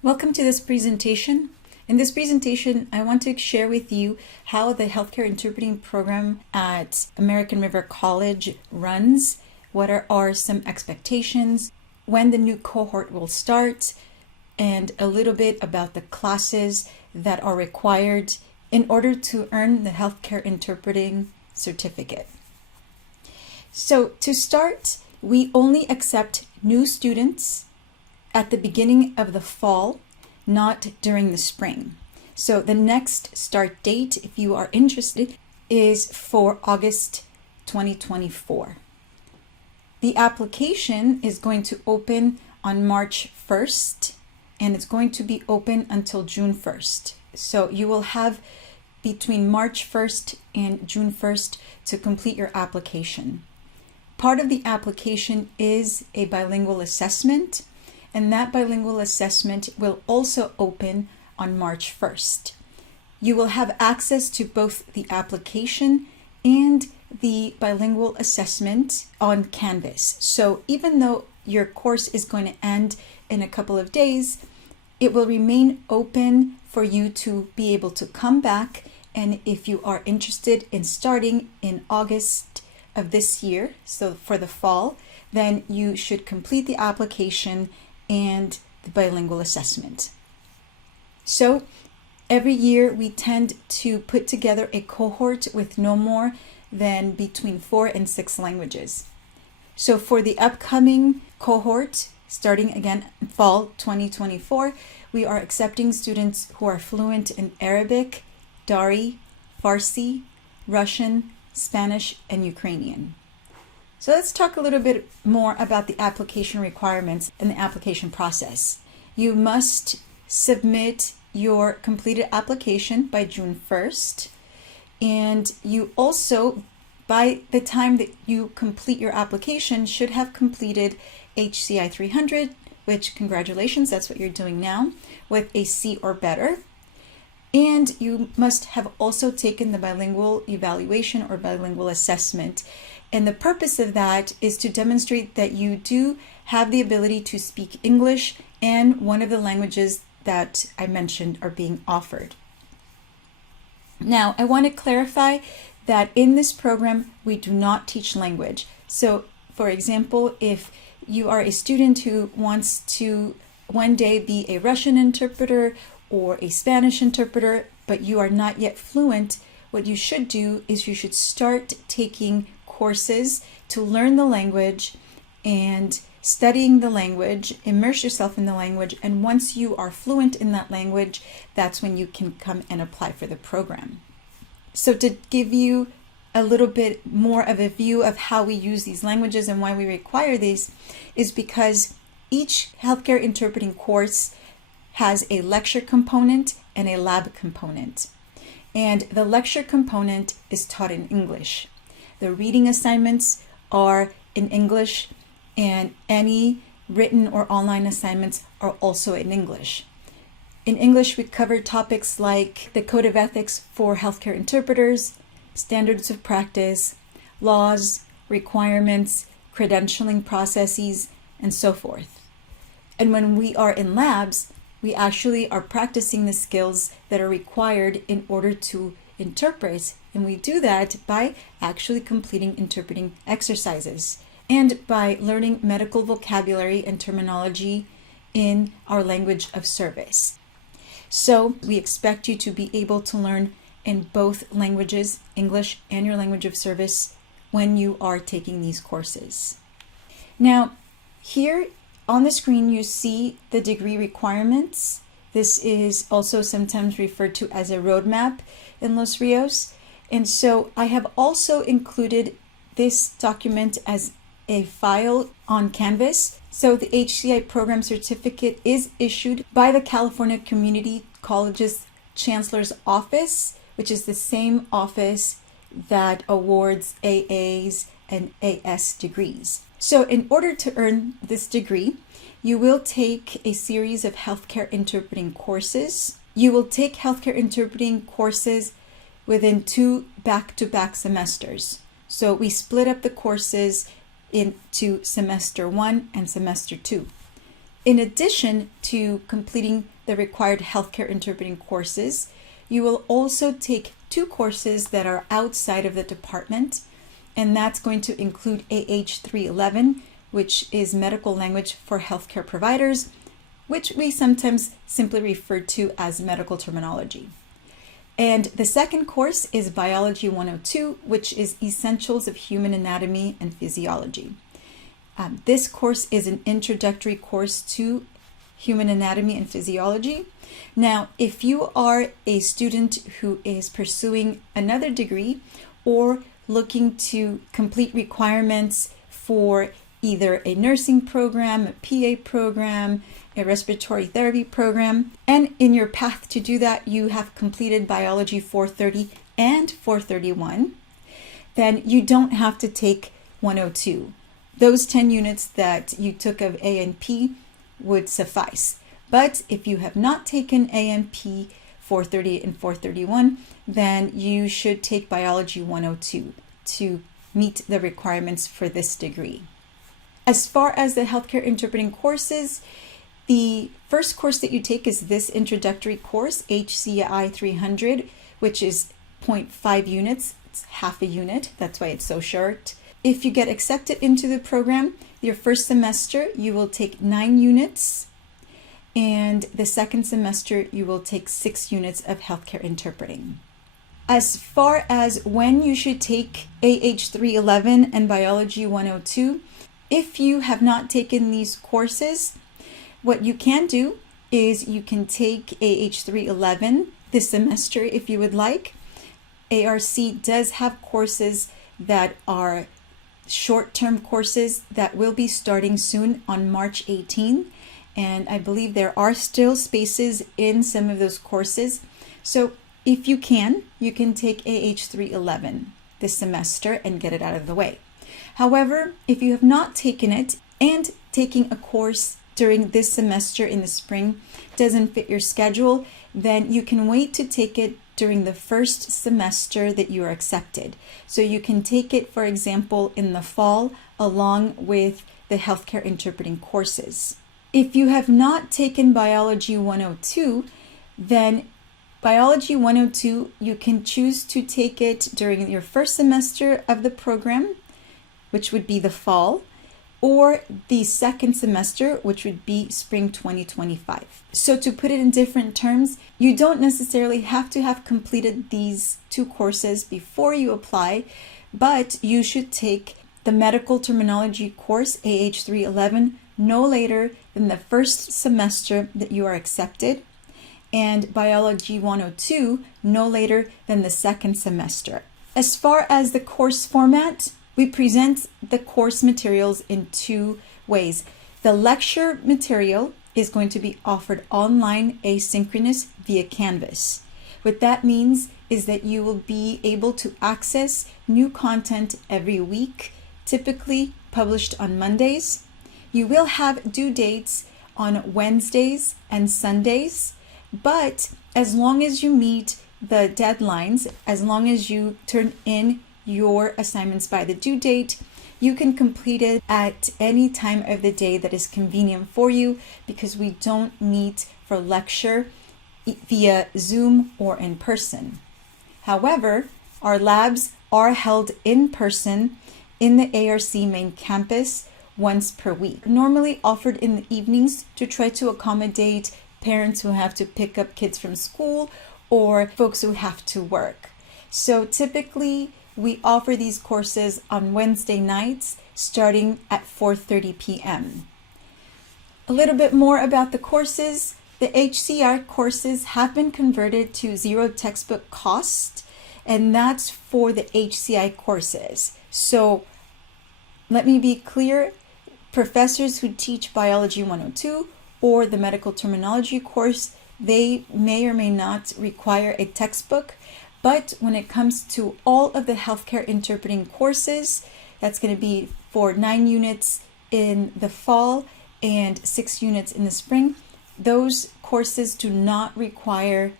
Welcome to this presentation. In this presentation, I want to share with you how the healthcare interpreting program at American River College runs, what are some expectations, when the new cohort will start, and a little bit about the classes that are required in order to earn the healthcare interpreting certificate. So to start, we only accept new students at the beginning of the fall, not during the spring. So the next start date, if you are interested, is for August 2024. The application is going to open on March 1st, and it's going to be open until June 1st. So you will have between March 1st and June 1st to complete your application. Part of the application is a bilingual assessment, and that bilingual assessment will also open on March 1st. You will have access to both the application and the bilingual assessment on Canvas. So even though your course is going to end in a couple of days, it will remain open for you to be able to come back. And if you are interested in starting in August of this year, so for the fall, then you should complete the application and the bilingual assessment. So every year we tend to put together a cohort with no more than between 4 and 6 languages. So for the upcoming cohort, starting again in fall 2024, we are accepting students who are fluent in Arabic, Dari, Farsi, Russian, Spanish, and Ukrainian. So let's talk a little bit more about the application requirements and the application process. You must submit your completed application by June 1st. And you also, by the time that you complete your application, should have completed HCI 300, which congratulations, that's what you're doing now, with a C or better. And you must have also taken the bilingual evaluation or bilingual assessment. And the purpose of that is to demonstrate that you do have the ability to speak English and one of the languages that I mentioned are being offered. Now, I want to clarify that in this program, we do not teach language. So, for example, if you are a student who wants to one day be a Russian interpreter or a Spanish interpreter, but you are not yet fluent, what you should do is you should start taking courses to learn the language and studying the language, immerse yourself in the language, and once you are fluent in that language, that's when you can come and apply for the program. So to give you a little bit more of a view of how we use these languages and why we require these is because each healthcare interpreting course has a lecture component and a lab component. And the lecture component is taught in English. The reading assignments are in English, and any written or online assignments are also in English. In English, we cover topics like the Code of Ethics for Healthcare Interpreters, standards of practice, laws, requirements, credentialing processes, and so forth. And when we are in labs, we actually are practicing the skills that are required in order to interpret, and we do that by actually completing interpreting exercises and by learning medical vocabulary and terminology in our language of service. So we expect you to be able to learn in both languages, English and your language of service, when you are taking these courses. Now, here on the screen, you see the degree requirements. This is also sometimes referred to as a roadmap in Los Rios. And so I have also included this document as a file on Canvas. So the HCI program certificate is issued by the California Community Colleges Chancellor's Office, which is the same office that awards AAs and AS degrees. So in order to earn this degree, you will take a series of healthcare interpreting courses. You will take healthcare interpreting courses within 2 back-to-back semesters. So we split up the courses into semester 1 and semester 2. In addition to completing the required healthcare interpreting courses, you will also take 2 courses that are outside of the department, and that's going to include AH311, which is medical language for healthcare providers, which we sometimes simply refer to as medical terminology. And the second course is Biology 102, which is Essentials of Human Anatomy and Physiology. This course is an introductory course to human anatomy and physiology. Now, if you are a student who is pursuing another degree or looking to complete requirements for either a nursing program, a PA program, a respiratory therapy program, and in your path to do that, you have completed Biology 430 and 431, then you don't have to take 102. Those 10 units that you took of A&P would suffice. But if you have not taken A&P 430 and 431, then you should take Biology 102 to meet the requirements for this degree. As far as the healthcare interpreting courses, the first course that you take is this introductory course, HCI 300, which is 0.5 units. It's half a unit. That's why it's so short. If you get accepted into the program, your first semester, you will take 9 units. And the second semester, you will take 6 units of healthcare interpreting. As far as when you should take AH311 and Biology 102, if you have not taken these courses, what you can do is you can take AH311 this semester if you would like. ARC does have courses that are short-term courses that will be starting soon on March 18, and I believe there are still spaces in some of those courses. So if you can take AH311 this semester and get it out of the way. However, if you have not taken it and taking a course during this semester in the spring doesn't fit your schedule, then you can wait to take it during the first semester that you are accepted. So you can take it, for example, in the fall along with the healthcare interpreting courses. If you have not taken Biology 102, then Biology 102, you can choose to take it during your first semester of the program, which would be the fall, or the second semester, which would be spring 2025. So to put it in different terms, you don't necessarily have to have completed these 2 courses before you apply, but you should take the medical terminology course, AH311, no later than the first semester that you are accepted, and Biology 102, no later than the second semester. As far as the course format, we present the course materials in 2 ways. The lecture material is going to be offered online asynchronous via Canvas. What that means is that you will be able to access new content every week, typically published on Mondays. You will have due dates on Wednesdays and Sundays, but as long as you meet the deadlines, as long as you turn in your assignments by the due date, you can complete it at any time of the day that is convenient for you, because we don't meet for lecture via Zoom or in person. However, our labs are held in person in the ARC main campus once per week, normally offered in the evenings to try to accommodate parents who have to pick up kids from school or folks who have to work. So typically, we offer these courses on Wednesday nights starting at 4:30 p.m. A little bit more about the courses. The HCI courses have been converted to 0 textbook cost, and that's for the HCI courses. So let me be clear, professors who teach Biology 102 or the medical terminology course, they may or may not require a textbook. But when it comes to all of the healthcare interpreting courses, that's going to be for 9 units in the fall and 6 units in the spring. Those courses do not require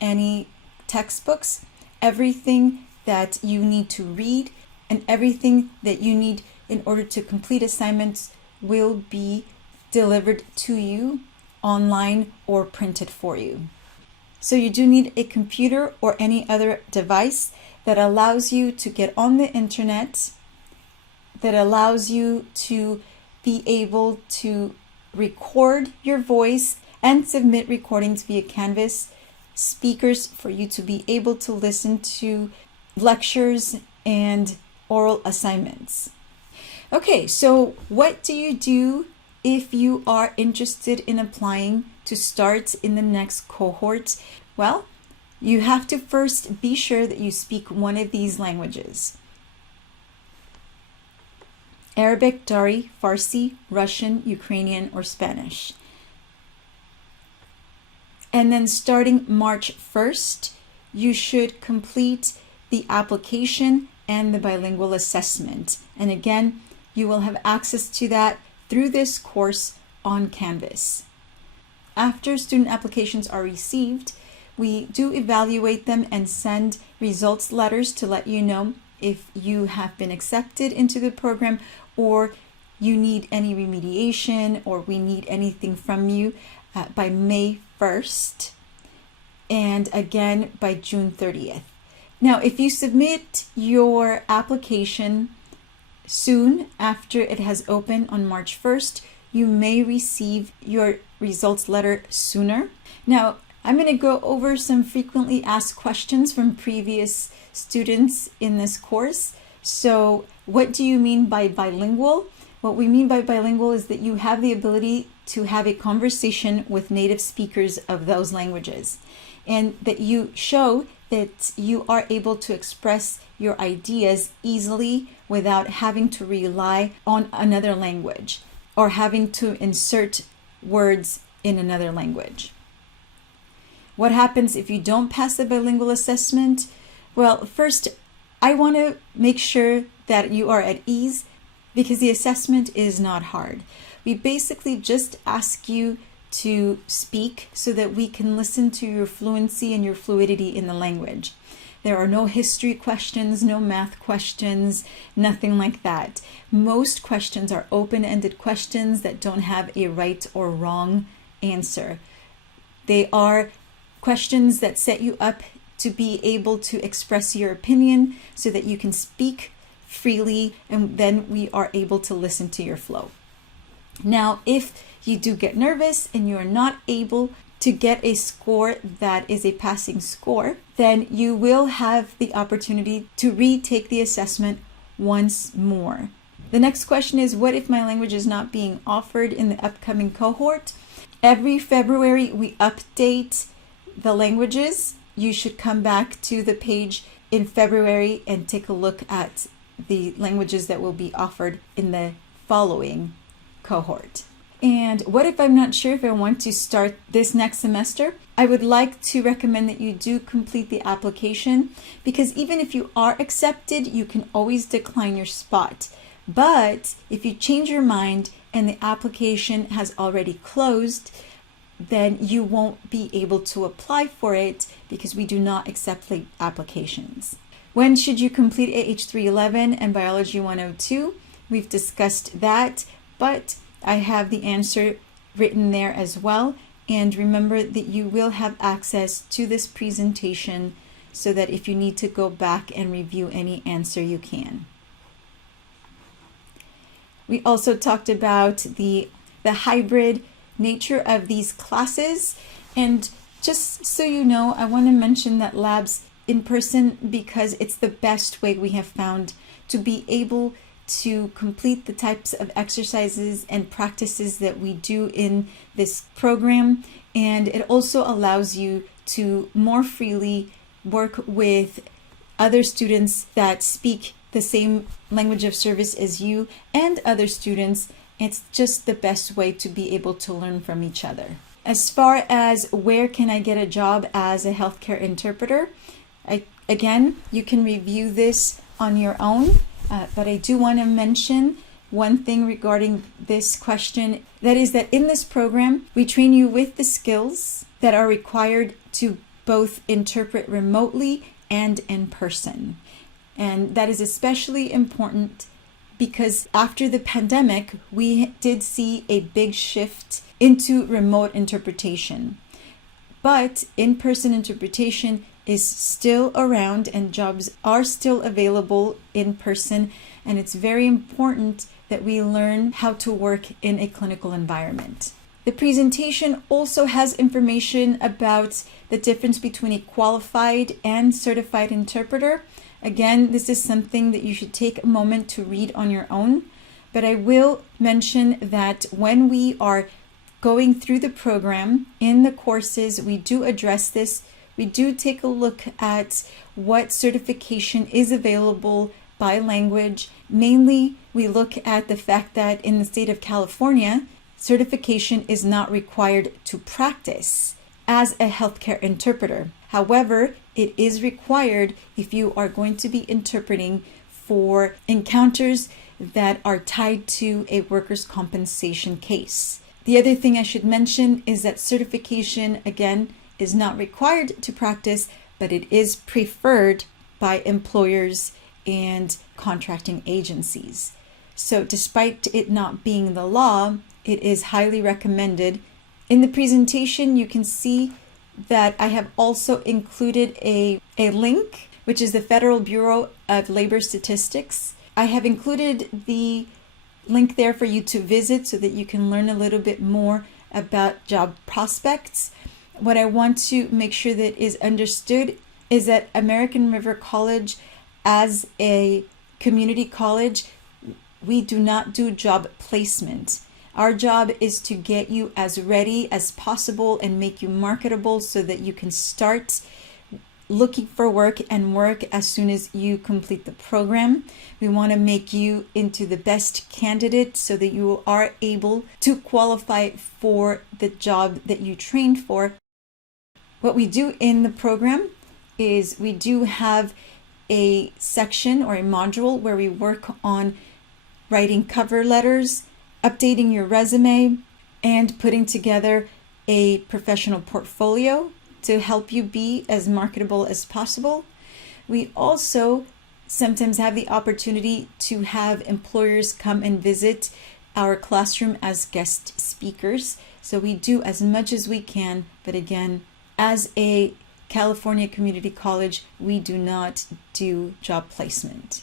any textbooks. Everything that you need to read and everything that you need in order to complete assignments will be delivered to you online or printed for you. So you do need a computer or any other device that allows you to get on the internet, that allows you to be able to record your voice and submit recordings via Canvas, speakers for you to be able to listen to lectures and oral assignments. Okay, so what do you do if you are interested in applying to start in the next cohort? Well, you have to first be sure that you speak one of these languages: Arabic, Dari, Farsi, Russian, Ukrainian, or Spanish. And then starting March 1st, you should complete the application and the bilingual assessment. And again, you will have access to that through this course on Canvas. After student applications are received, we do evaluate them and send results letters to let you know if you have been accepted into the program or you need any remediation or we need anything from you by May 1st and again by June 30th. Now, if you submit your application soon after it has opened on March 1st, you may receive your results letter sooner. Now, I'm going to go over some frequently asked questions from previous students in this course. So, what do you mean by bilingual? What we mean by bilingual is that you have the ability to have a conversation with native speakers of those languages, and that you show that you are able to express your ideas easily without having to rely on another language or having to insert words in another language. What happens if you don't pass the bilingual assessment? Well, first, I want to make sure that you are at ease because the assessment is not hard. We basically just ask you to speak so that we can listen to your fluency and your fluidity in the language. There are no history questions, no math questions, nothing like that. Most questions are open-ended questions that don't have a right or wrong answer. They are questions that set you up to be able to express your opinion so that you can speak freely, and then we are able to listen to your flow. Now, if you do get nervous and you are not able to get a score that is a passing score, then you will have the opportunity to retake the assessment once more. The next question is, what if my language is not being offered in the upcoming cohort? Every February, we update the languages. You should come back to the page in February and take a look at the languages that will be offered in the following cohort. And what if I'm not sure if I want to start this next semester? I would like to recommend that you do complete the application, because even if you are accepted, you can always decline your spot. But if you change your mind and the application has already closed, then you won't be able to apply for it because we do not accept late applications. When should you complete AH 311 and Biology 102? We've discussed that, but I have the answer written there as well. And remember that you will have access to this presentation so that if you need to go back and review any answer, you can. We also talked about the hybrid nature of these classes. And just so you know, I want to mention that labs in person because it's the best way we have found to be able to complete the types of exercises and practices that we do in this program. And it also allows you to more freely work with other students that speak the same language of service as you and other students. It's just the best way to be able to learn from each other. As far as where can I get a job as a healthcare interpreter, again, you can review this on your own. But I do want to mention one thing regarding this question. That is that in this program, we train you with the skills that are required to both interpret remotely and in person. And that is especially important because after the pandemic, we did see a big shift into remote interpretation. But in-person interpretation is still around and jobs are still available in person, and it's very important that we learn how to work in a clinical environment. The presentation also has information about the difference between a qualified and certified interpreter. Again, this is something that you should take a moment to read on your own, but I will mention that when we are going through the program in the courses, we do address this. We do take a look at what certification is available by language. Mainly, we look at the fact that in the state of California, certification is not required to practice as a healthcare interpreter. However, it is required if you are going to be interpreting for encounters that are tied to a workers' compensation case. The other thing I should mention is that certification, again, is not required to practice, but it is preferred by employers and contracting agencies. So despite it not being the law, it is highly recommended. In the presentation, you can see that I have also included a link, which is the Federal Bureau of Labor Statistics. I have included the link there for you to visit so that you can learn a little bit more about job prospects. What I want to make sure that is understood is that American River College, as a community college, we do not do job placement. Our job is to get you as ready as possible and make you marketable so that you can start looking for work and work as soon as you complete the program. We want to make you into the best candidate so that you are able to qualify for the job that you trained for. What we do in the program is we do have a section or a module where we work on writing cover letters, updating your resume, and putting together a professional portfolio to help you be as marketable as possible. We also sometimes have the opportunity to have employers come and visit our classroom as guest speakers. So we do as much as we can, but again, as a California community college, we do not do job placement.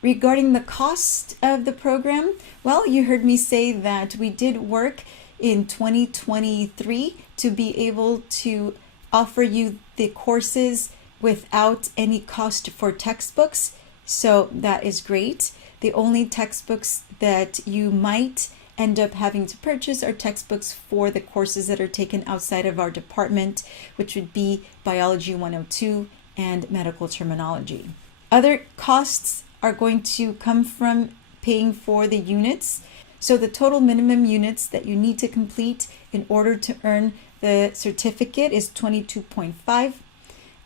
Regarding the cost of the program, well, you heard me say that we did work in 2023 to be able to offer you the courses without any cost for textbooks. So that is great. The only textbooks that you might end up having to purchase are textbooks for the courses that are taken outside of our department, which would be Biology 102 and Medical Terminology. Other costs are going to come from paying for the units. So the total minimum units that you need to complete in order to earn the certificate is 22.5.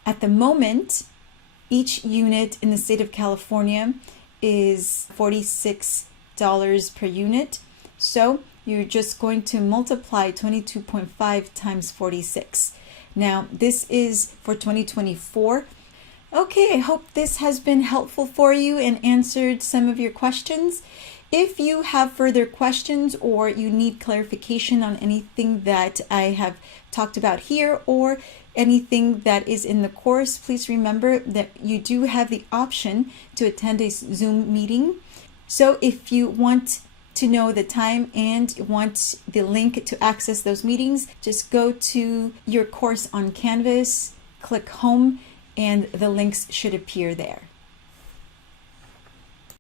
At the moment, each unit in the state of California is $46 per unit. So you're just going to multiply 22.5 times 46. Now, this is for 2024. Okay, I hope this has been helpful for you and answered some of your questions. If you have further questions or you need clarification on anything that I have talked about here or anything that is in the course, please remember that you do have the option to attend a Zoom meeting. So if you want to know the time and want the link to access those meetings, just go to your course on Canvas, click Home, and the links should appear there.